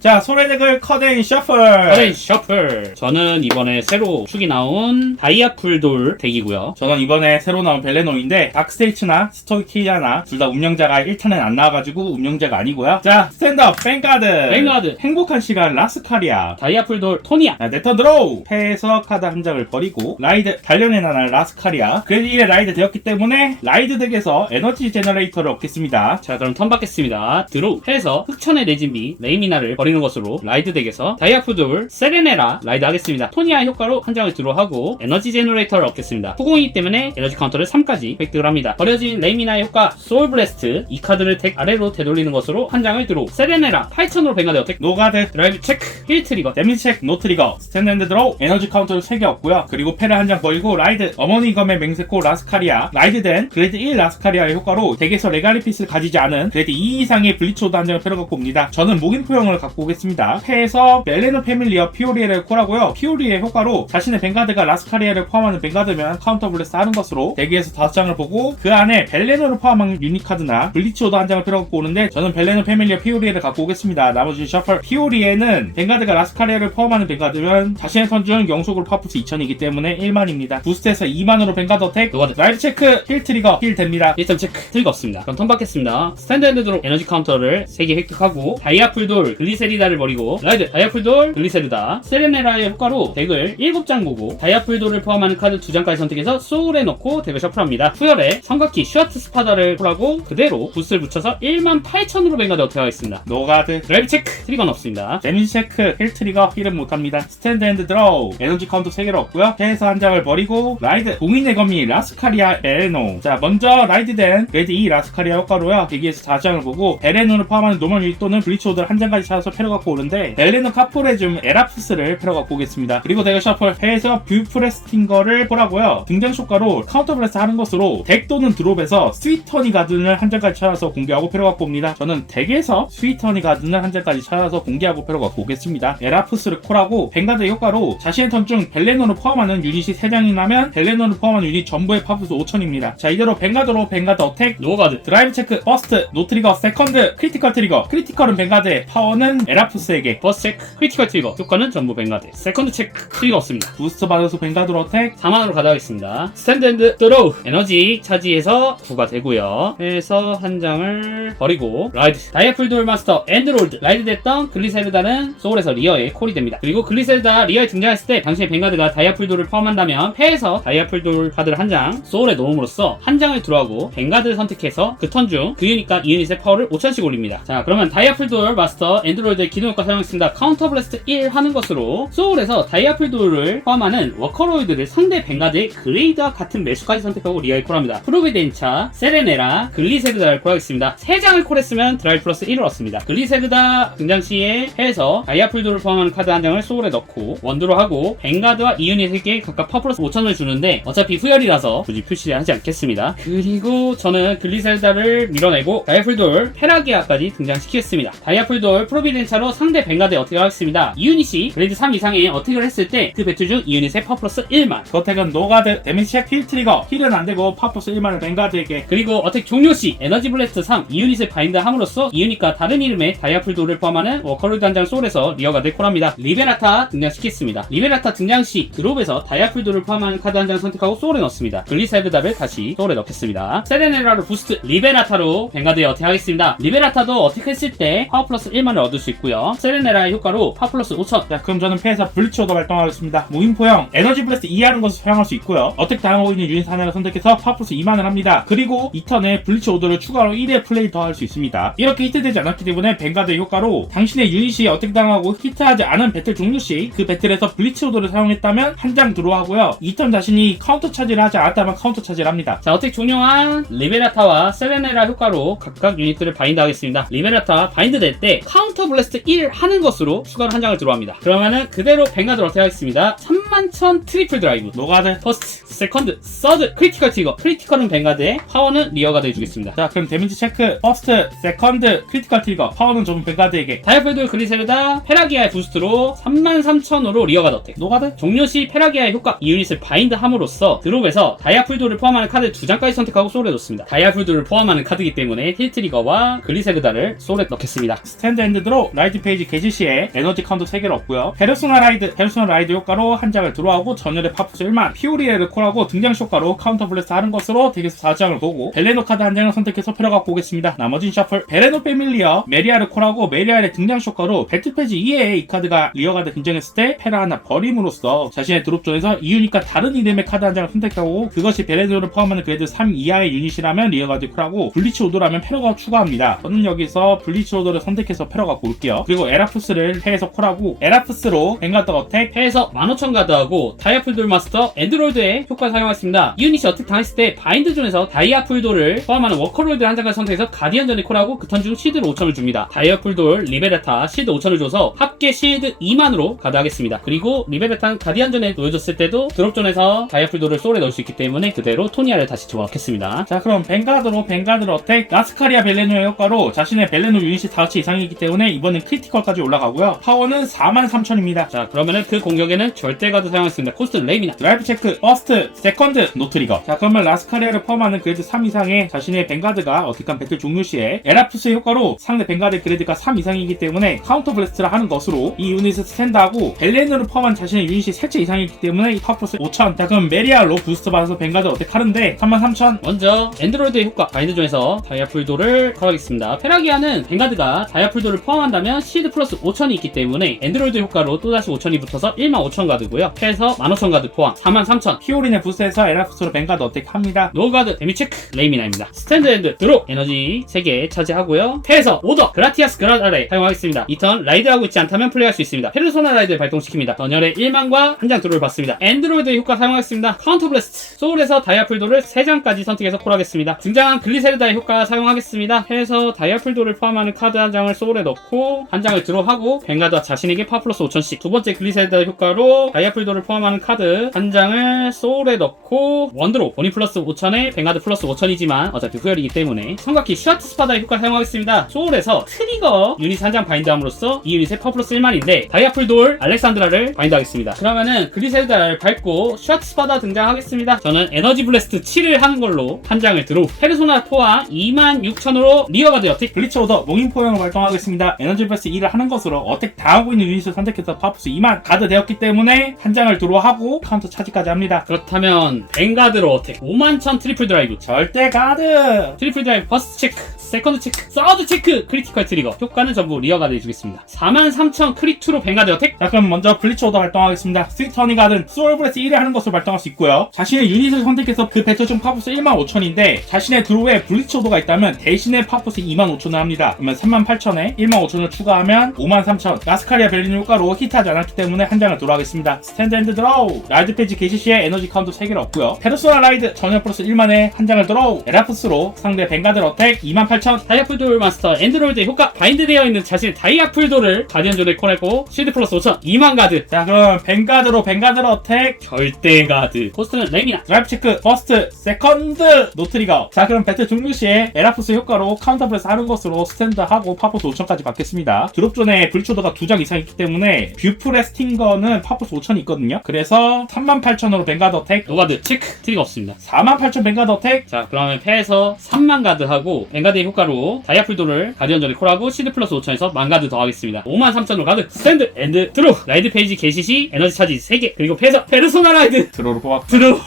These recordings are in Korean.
자, 소래덱을 커덴 셔플! 커덴 셔플. 저는 이번에 새로 축이 나온 다이아풀돌 덱이고요. 저는 이번에 새로 나온 벨레노인데 닥스테이츠나 스토키아나 둘 다 운영자가 1탄은 안 나와가지고 운영자가 아니고요. 자, 스탠드업 뱅가드 행복한 시간 라스카리아 다이아풀돌 토니아. 네턴 드로우 패에서 카드 한 장을 버리고 라이드 단련의 나날 라스카리아 그래도 1에 라이드 되었기 때문에 라이드 덱에서 에너지 제너레이터를 얻겠습니다. 자, 그럼 턴 받겠습니다. 드로우 패에서 흑천의 내진비 레이미나를 버리는 것으로 라이드 덱에서 다이아풀돌 세레네라 라이드 하겠습니다. 토니아 효과로 한 장을 드로우하고 에너지 제너레이터를 얻겠습니다. 후공이기 때문에 에너지 카운터를 3까지 획득을 합니다. 버려진 레이미나의 효과 소울블래스트 이 카드를 덱 아래로 되돌리는 것으로 한 장을 드로우. 세레네라 8000으로 뱅가드 어택 노가드 드라이브 체크 힐 트리거 데미지 체크 노 트리거 스탠드 드로우 에너지 카운터를 3개 얻고요. 그리고 패를 한 장 버리고 라이드 어머니 검의 맹세코 라스카리아 라이드된 그레이드 1 라스카리아의 효과로 덱에서 레가리피스를 가지지 않은 그레이드 2 이상의 블리츠오드 한 장을 패러 갖고 옵니다. 저는 목인포형을 갖고 오겠습니다. 패에서 멜레노 패밀리어 피오리에를 콜하고요. 피오리의 효과로 자신의 뱅가드가 라스카리아를 포함하는 뱅가드면 카운터 블레스 하는 것으로 덱에서 5장을 보고 그 안에 벨레노를 포함한 유니카드나 블리츠오드 한 장을 패러 갖고 오는데 저는 벨레노 패밀리어 피오리에를 갖고 오겠습니다. 나머지 셔플 피오리에는 뱅가드가 라스카리아를 포함하는 뱅가드면 자신의 턴중 영속으로 파푸스 2000이기 때문에 1만입니다. 부스트에서 2만으로 뱅가드 어택 라이드 체크 힐 트리거 힐 됩니다. 1점 체크 트리거 없습니다. 그럼 턴 받겠습니다. 스탠드 핸드로 에너지 카운터를 3개 획득하고 다이아풀돌 글리세리다를 버리고 라이드 다이아풀돌 글리세리다 세레네라의 효과로 덱을 7장 보고 다이아풀돌을 포함하는 카드 2장까지 선택해서 소울에 넣고 덱을 셔플합니다. 후열에 삼각기 슈아트 스파다를 콜하고 그대로 부스를 붙여서 18000으로 뱅가드 어택하겠습니다. 노가드 드라이브 체크 트리거는 없습니다. 데미지 체크 힐 트리거 힐은 못합니다. 스탠드 핸드 드로우 에너지 카운터 3개를 얻고요. 패에서 한 장을 버리고 라이드 공인의 거미 라스카리아 에레노 자 먼저 라이드된 그레이드 2 라스카리아 효과로요. 대기에서 4장을 보고 베레노를 포함하는 노멀 유닛 또는 블리츠 오더를 한 장까지 찾아서 패러 갖고 오는데 벨레노 카포레즘 에라푸스를 패러 갖고 오겠습니다. 그리고 덱을 셔플 패에서 뷰프레스팅거를 콜하고요. 등장 효과로 카운터 블레스 하는 것으로 덱 또는 드롭에서 스위터니 가든을 한 장까지 찾아서 공개하고 패러 갖고 옵니다. 저는 덱에서 스위터니 가든을 한 장까지 찾아서 공개하고 패러 갖고 오겠습니다. 에라푸스를 콜하고 뱅가드 효과로 자신의 턴 중 벨레노를 포함하는 유닛이 3장이 나면 벨레노를 포함한 유닛 전부의 파푸스 5000입니다. 자 이대로 뱅가드로 뱅가드 어택 노가드 드라이브 체크 버스트 노트리거 세컨드 크리티컬 트리거 크리티컬은 뱅가드의 파워는 에라푸스에게 버스 체크 크리티컬 트리거 효과는 전부 뱅가드 세컨드 체크 트리거 없습니다. 부스트 받아서 뱅가드로 어택 4만으로 가져가겠습니다. 스탠드 핸드 드로우 에너지 차지해서 9가 되고요. 해서 한 장을 버리고 라이드 다이아풀돌 마스터 엔드롤드 라이드 됐던 글리세르다는 소울에서 리어에 콜이 됩니다. 그리고 글리세르다 리어에 등장했을 때 당신의 뱅가드가 다이아풀돌을 포함한다면 패에서 다이아풀돌 카드를 한 장 소울에 넣음으로써 한 장을 들어가고 뱅가드를 선택해서 그 턴 중 그 유닛과 이 유닛의 파워를 5000씩 올립니다. 자 그러면 다이아풀돌 마스터 엔드롤드의 기동 효과 사용했습니다. 카운터 블래스트 1 하는 것으로 소울에서 다이아풀돌을 포함하는 워커로이드를 상대 뱅가드의 그레이드와 같은 매수까지 선택하고 리어에 콜합니다. 프로비덴차, 세레네라, 글리세르다를 콜하겠습니다. 3장을 콜했으면 드라이브 플러스 1을 얻습니다. 글리세르다 등장 시에 해서 다이아풀돌을 포함하는 카드 한 장을 소울에 넣고 원드로 하고 뱅가드와 이 유닛에게 각각 파워 플러스 5000을 주는데 어차피 후열이라서 굳이 표시를 하지 않겠습니다. 그리고 저는 글리세르다를 밀어내고 다이아풀돌 페라기아까지 등장시키겠습니다. 다이아풀돌 프로비덴차로 상대 뱅가드에 어택을 하겠습니다. 이 유닛이 그레이드 3 이상의 어택을 했을 때 그 배틀 중 이 유닛의 파워 플러스 1만 거택은 노가드 데미지 체크 힐 트리거 힐은 안되고 파워플러스 1만을 뱅가드에게 그리고 어택 종료 시 에너지 블래스트 3 이 유닛을 바인드 함으로써 이 유닛과 다른 이름의 다이아풀돌을 포함하는 워커로이드 한 장 소울에서 리어가드에 콜합니다. 리베라타 등장시켰습니다. 리베라타 등장 시 드롭에서 다이아풀돌을 포함하는 카드 한 장 선택하고 소울에 넣습니다. 글리세르다를 다시 소울에 넣겠습니다. 세레네라로 부스트 리베라타로 뱅가드에 어택하겠습니다. 리베라타도 어택했을 때 파워 플러스 1만을 얻을 수 있고요. 세레네라의 효과로 파워 플러스 5000 자 그럼 저는 패에서 블리츠 오더 발동하겠습니다. 무인포형 에너지 블래스트 2 하는 것을 사용할 수 있고요. 어택 당하고 있는 유닛 하나를 선택해서 파워플러스 2만을 합니다. 그리고 이 턴에 블리츠 오더를 추가로 1회 플레이 더 할 수 있습니다. 이렇게 히트되지 않았기 때문에 뱅가드의 효과로 당신의 유닛이 어택 당하고 히트하지 않은 배틀 종료 시 그 배틀에서 블리츠 오더를 사용했다면 한 장 들어하고요. 이 턴 자신이 카운터 차지를 하지 않았다면 카운터 차지를 합니다. 자 어택 종료한 리베라타와 세레네라 효과로 각각 유닛들을 바인드 하겠습니다. 리베라타 바인드 될 때 카운터 블래스트 1 하는 것으로 추가로 한 장을 들어갑니다. 그러면은 그대로 뱅가드로 어택 하겠습니다. 31,000 트리플 드라이브. 노가드. 퍼스트, 세컨드, 서드, 크리티컬 트리거. 크리티컬은 뱅가드에, 파워는 리어가드 해주겠습니다. 자, 그럼 데미지 체크. 퍼스트, 세컨드, 크리티컬 트리거. 파워는 좀 뱅가드에게. 다이아폴드 글리세르다 페라기아의 부스트로 33,000으로 리어가드 어택. 노가드. 종료 시 페라기아의 효과 이 유닛을 바인드 함으로써 드롭에서 다이아풀도를 포함하는 카드 2장까지 선택하고 소울에 넣습니다. 다이아풀도를 포함하는 카드이기 때문에 힐트리거와 글리세르다를 소울에 넣겠습니다. 스탠드 앤드 드로우. 라이드 페이지 게시 시에 에너지 카운트 3개를 얻고요. 페르소나 라이드 효과로 한 장을 드로우하고 전열의 파푸스 1만, 피오리에를 콜하고 등장 효과로 카운터 블래스트 하는 것으로 덱에서 4장을 보고 벨레노 카드 한 장을 선택해서 패러 갖고 오겠습니다. 나머진 셔플. 벨레노 패밀리어 메리아를 콜하고 메리아의 등장 효과로 배틀 페이지 2에 이 카드가 리어가드 등장했을 때 패라 하나 버림으로써 자신의 드롭존에서 이 유닛과 다른 이름의 카드 한 장을 선택하고 그것이 벨레노를 포함하는 그레이드 3 이하의 유닛이라면 리어가드 콜하고 블리치 오도라면 패러가 추가합니다. 저는 여기서 블리치 오도를 선택해서 패러 갖고 올게요. 그리고 에라푸스를 패에서 콜하고 에라푸스로 뱅가드 어택. 패에서 15,000 가드하고 다이아풀돌 마스터 엔드롤드의 효과 사용하겠습니다. 이 유닛이 어택 당했을 때 바인드존에서 다이아풀돌을 포함하는 워커롤드 한 장을 선택해서 가디언전에 콜하고 그 턴 중 시드를 5,000을 줍니다. 다이아풀돌 리베레타 시드 5,000을 줘서 합계 시드 2만으로 가드하겠습니다. 그리고 리베레타는 가디언전에 놓여졌을 때도 드롭존에서 다이아풀돌을 소울에 넣을 수 있기 때문에 그대로 토니아를 다시 조합하겠습니다. 자, 그럼 뱅가드로 뱅가드 어택. 라스카리아 벨레노의 효과로 자신의 벨레노 유닛이 5치 이상이기 때문에 이번엔 크리티컬까지 올라가고요. 파워는 43,000입니다. 자, 그러면은 그 공격에는 절대 가드 사용하겠습니다. 코스트 레이미나. 드라이브 체크, 퍼스트, 세컨드, 노트리거. 자, 그러면 라스카리아를 포함하는 그레이드 3 이상의 자신의 뱅가드가 어택한 배틀 종료 시에 에라푸스의 효과로 상대 뱅가드의 그레이드가 3 이상이기 때문에 카운터 블래스트를 하는 것으로 이 유닛을 스탠드하고 벨레노를 포함한 자신의 유닛이 3채 이상이기 때문에 이 파워플러스 5,000. 자, 그럼 메리아로 부스트 받아서 뱅가드 어택하는데 33,000. 먼저 엔드로이드의 효과 바인드존에서 다이아풀도를 컬하겠습니다. 페라기아는 뱅가드가 다이아풀도를 포함한다면 시드 플러스 5,000이 있기 때문에 엔드로이드 효과로 또다시 5,000이 붙어서 15,000 가드고요. 패에서 15,000 가드 포함 43,000. 피오린의 부스트에서 에라푸스로 뱅가드 어택합니다. 노가드 데미 체크 레이미나입니다. 스탠드 앤드 드로 에너지 3개 차지하고요. 패에서 오더 그라티아스 그라다레 사용하겠습니다. 이 턴 라이드하고 있지 않다면 플레이할 수 있습니다. 페르소나 라이드를 발동시킵니다. 전열의 1만과 한 장 드로를 받습니다. 엔드로이드 효과 사용하겠습니다. 카운터 블래스트 소울에서 다이아풀도를 3장까지 선택해서 콜하겠습니다. 등장한 글리세르다의 효과 사용하겠습니다. 패에서 다이아풀도를 포함하는 카드 한 장을 소울에 넣고 한 장을 드로하고 뱅가드와 자신에게 파플러스 5,000씩 두 번째 글리세르다의 효과로 다이아풀도를 포함하는 카드 한 장을 소울에 넣고 원드로 원이 플러스 5,000에 뱅가드 플러스 5,000이지만 어차피 후열이기 때문에 삼각기 슈아트 스파다의 효과 사용하겠습니다. 소울에서 트리거 유닛 한 장 바인드함으로써 이 유닛의 파플러스 1만인데 다이아풀돌 알렉산드라를 바인드하겠습니다. 그러면은 글리세르다를 밟고 슈아트 스파다 등장하겠습니다. 저는 에너지 블래스트 7을 하는 걸로 한 장을 드로우 페르소나 포화 26,000으로 리어가드 어택 블리치 오더 몽인포형을 발동하겠습니다. 에너지 블래스트 2를 하는 것으로 어택 당하고 있는 유닛을 선택해서 파워플러스 2만 가드 되었기 때문에 한 장을 드로우하고 카운터 차지까지 합니다. 그렇다면 뱅가드로 어택 51,000 트리플 드라이브 절대 가드. 트리플 드라이브 퍼스트 체크 세컨드 체크 서드 체크 크리티컬 트리거 효과는 전부 리어가드 해주겠습니다. 43,000 크리2로 뱅가드 어택. 자, 그럼 먼저 블리치 오더 발동하겠습니다. 스위트 허니 가든 소울 블래스 1을 하는 것을 발동할 수 있고요. 자신의 유닛을 선택해서 그 배틀 중 파워플러스 15,000인데 자신의 드로우에 블리치 오더가 있다면 대신에 파워플러스 25,000을 합니다. 그러면 38,000에 15,000을 추가하면 53,000. 라스카리아 벨린 효과로 히트하지 않았기 때문에 한 장을 드로우하겠습니다. 스탠드 앤드 드로우. 라이드 페이지 게시 시에 에너지 카운트 3개를 얻고요. 페르소나 라이드 전혀 플러스 1만에 한 장을 드로우. 에라푸스로 상대 뱅가드 어택 28,000. 다이아풀돌 마스터 엔드로이드의 효과 바인드되어 있는 자신의 다이아풀돌을 가디언존에 콜했고 실드 플러스 5,000 2만 가드. 자, 그럼 뱅가드로 어택. 절대 가드 코스트는 레미나. 드라이브 체크, 퍼스트, 세컨드, 노트리거. 자, 그럼 배틀 종료 시에 에라푸스 효과로 카운터 블래스 하는 것으로 스탠드하고 파워플러스 5,000까지 받겠습니다. 드롭존에 블리치오더가 2장 이상 있기 때문에 뷰프레 스팅거는 파워플러스 5,000이 있거든요. 그래서 38,000으로 뱅가드 어택. 노가드 체크 트리거 없습니다. 48,000 뱅가드 어택. 자, 그러면 패에서 3만 가드하고 뱅가드의 효과로 다이아풀돌을 가디언전에 콜하고 시드 플러스 5,000에서 만 가드 더하겠습니다. 53,000으로 가드 스탠드 앤드 드로 라이드 페이지 게시 시 에너지 차지 3개 그리고 패에서 페르소나 라이드 드로우를 뽑았고 드로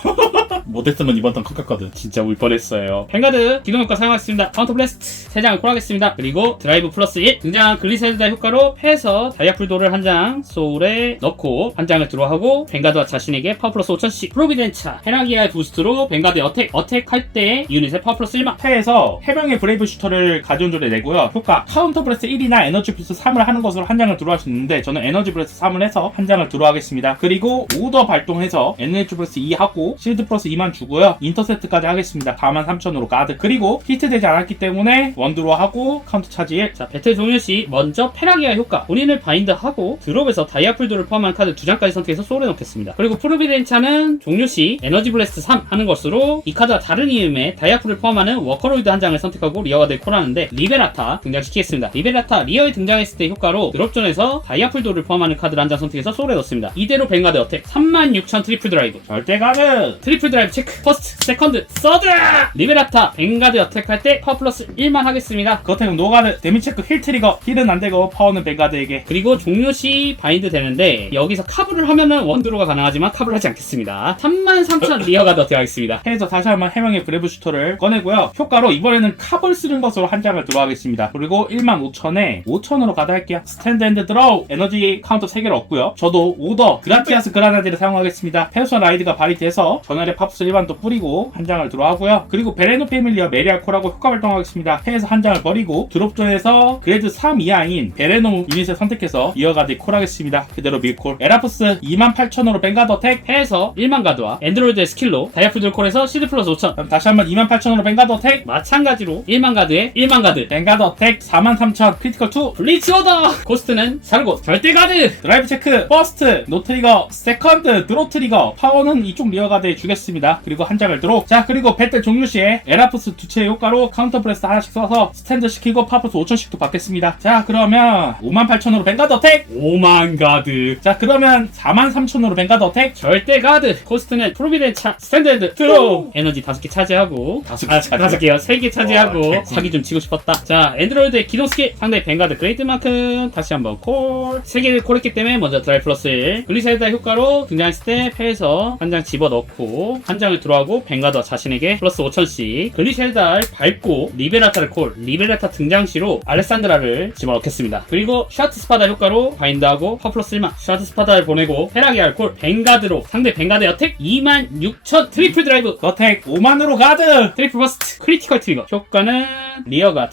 못했으면 이번 턴 컸거든. 진짜 울 뻔했어요. 뱅가드 기동 효과 사용하겠습니다. 카운터 블래스트 3장을 콜하겠습니다. 그리고 드라이브 플러스 1 등장한 글리세르다 효과로 패에서 다이아풀돌을 한 장 소울에 넣고 한 장을 드로우하고 뱅가드와 자신에게 파워 플러스 5,000씩 프로비덴차 헤라기아의 부스트로 뱅가드의 어택할 때 유닛의 파워 플러스 1만. 패에서 해병의 브레이브 슈터를 가디언존에 내고요. 효과 카운터 브레스 1이나 에너지 플러스 3을 하는 것으로 한 장을 드로우할 수 있는데 저는 에너지 브레스 3을 해서 한 장을 드로우하겠습니다. 그리고 오더 발동해서 에너지 플러스 2 하고 실드 플러스 2만 주고요. 인터셉트까지 하겠습니다. 43,000으로 가드. 그리고 히트 되지 않았기 때문에 원드로 하고 카운터 차지 1. 자, 배틀 종료 시 먼저 페라기아 효과 본인을 바인드하고 드롭에서 다이아풀드를 포함한 카드 2장까지 선택해서 소울에 넣겠습니다. 그리고 프로비덴차는 종료 시 에너지 블래스트 3 하는 것으로 이 카드와 다른 이름의 다이아풀을 포함하는 워커로이드 한 장을 선택하고 리어가드에 콜하는데 리베라타 등장시키겠습니다. 리베라타 리어에 등장했을 때 효과로 드롭존에서 다이아풀도를 포함하는 카드를 한 장 선택해서 소울에 넣습니다. 이대로 뱅가드 어택 36,000 트리플 드라이브 절대 가드. 트리플 드라이브 체크 퍼스트 세컨드 서드 리베라타 뱅가드 어택할 때 파워 플러스 1만 하겠습니다. 그렇다면 노가드. 데미 체크 힐 트리거. 힐은 안 되고 파워는 뱅가드에게. 그리고 종료 시 바인드 되는데 여기서 카브를 하면은 원드로가 가능하지만 카브를 하지 않겠습니다. 33,000 리어가드 어택 하겠습니다. 해서 다시 한번 해명의 브레브 슈터를 꺼내고요. 효과로 이번에는 캅을 쓰는 것으로 한 장을 들어가겠습니다. 그리고 15,000에 5,000으로 가드 할게요. 스탠드 앤드 드로우. 에너지 카운터 3개를 얻고요. 저도 오더 그라티아스 그라나디를 사용하겠습니다. 페르소나 라이드가 발휘돼서 전열의 파푸스 일반도 뿌리고 한 장을 들어가고요. 그리고 베레노 패밀리와 메리알콜하고 효과 발동하겠습니다. 해에서 한 장을 버리고 드롭존에서 그레드 3 이하인 베레노 유닛을 선택해서 이어가드 콜하겠습니다. 그대로 밀콜. 에라푸스 28,000으로 뱅가드 어택. 해에서 1만 가드와 엔드로이드의 스킬로 다이아풀드를 콜해서 시드 플러스 5,000 그럼 다시 한번 28,000으로 뱅가드 어택. 마찬가지로 1만 가드에 1만 가드 뱅가드 어택 43,000 크리티컬 2. 블리츠 오더 코스트는 사르고 절대 가드 드라이브 체크, 퍼스트, 노 트리거, 세컨드, 드로 트리거, 파워는 이쪽 리어가드에 주겠습니다. 그리고 한 장을 드로. 자, 그리고 배틀 종료 시에 에라푸스 두 채의 효과로 카운터 브레스 하나씩 써서 스탠드 시키고 파푸스 5,000씩도 받겠습니다. 자, 그러면 58,000으로 뱅가드 어택. 5만 가드 자, 그러면 43,000으로 뱅가드 어택. 절대 가드 코스트는 프로비덴차 스탠드드 드로우 에너지 5개 차지하고 5개요 3개 차지하고 와, 사기 좀 치고 싶었다. 자, 엔드로이드의 기동 스킬 상대 뱅가드 그레이트만큼 다시 한번 콜 3개를 콜했기 때문에 먼저 드라이 플러스 1 글리세르다 효과로 등장했을 때 패에서 한 장 집어넣고 한 장을 들어가고 뱅가드와 자신에게 플러스 5,000씩 글리세르다를 밟고 리베라타를 콜 리베라타 등장 시로 알레산드라를 집어넣겠습니다. 그리고 샤트 스파다 효과로 바인드하고 파 플러스 1만 샤트 스파다를 보내고 페라기아를 콜 뱅가드로 상대 뱅가드의 어택 26,000 트리플 드라이브 어택 5만으로 가드. 트리플 버스트 크리티컬 트리거 효과는 리어가드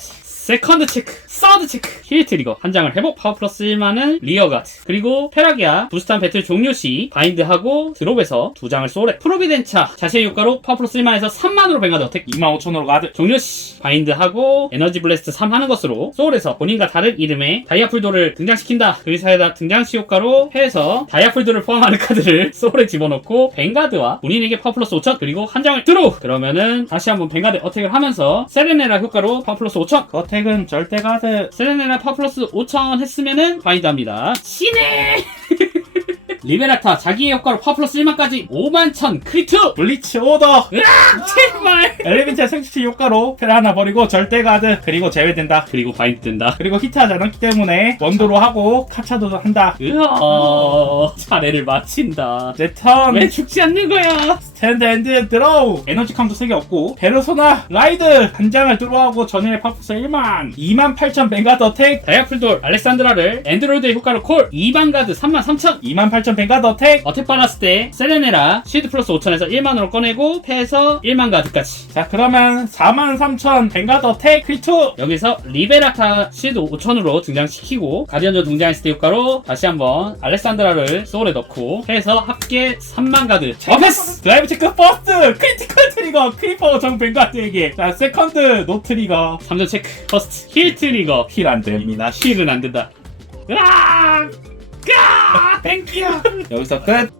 세컨드 체크 서드 체크 힐 트리거 한 장을 회복 파워 플러스 1만은 리어가드 그리고 페라기아 부스탄 배틀 종료 시 바인드하고 드롭에서 두 장을 소레 프로비덴차 자세히 효과로 파워 플러스 1만에서 3만으로 뱅가드 어택 25,000으로 가드. 종료 시 바인드하고 에너지 블래스트 3 하는 것으로 소울에서 본인과 다른 이름의 다이아풀도를 등장시킨다 그리사에다 등장 시 효과로 해서 다이아풀도를 포함하는 카드를 소울에 집어넣고 뱅가드와 본인에게 파워 플러스 5,000 그리고 한 장을 드로우 그러면은 다시 한번 뱅가드 어택을 하면서 세레네라 효과로 파워 플러스 5,000 어택은 절대 가드. 세레네라 파 플러스 5,000 했으면은 바인드 합니다. 신해! 리베라타 자기의 효과로 파 플러스 1만까지 51,000 크리트! 블리츠 오더. 제발! 엘리멘트 생식치 효과로 페라 하나 버리고 절대 가드. 그리고 제외된다. 그리고 바인드 된다. 그리고 히트하지 않았기 때문에 원도로 하고 카차도 한다. 차례를 마친다. 내 턴. 왜 죽지 않는 거야? 스탠드 앤드 드로우. 에너지 카운트 3개 없고 페르소나 라이드 한 장을 들어가고 전일의 파푸스 1만 28,000 뱅가드 어택. 다이아풀돌 알렉산드라를 엔드로이드의 효과로 콜 2만 가드 33,000 28,000 뱅가드 어택. 어택 받았을 때 세레네라 시드 플러스 5,000에서 1만으로 꺼내고 패에서 1만 가드까지 자, 그러면 43,000 뱅가드 어택 크리투. 여기서 리베라타 시드 5,000으로 등장시키고 가디언전 등장했을 때 효과로 다시 한번 알렉산드라를 소울에 넣고 해서 합계 3만 가드 어패스! 드라이브 체크 퍼스트 크리티컬 트리거 크리퍼 정 뱅가드에게. 자, 세컨드 노 트리거 3점 체크 퍼스트 힐 트리거 힐 안 됩니다. 힐은 안 된다. 으아! 까! 땡큐. 여기서 끝.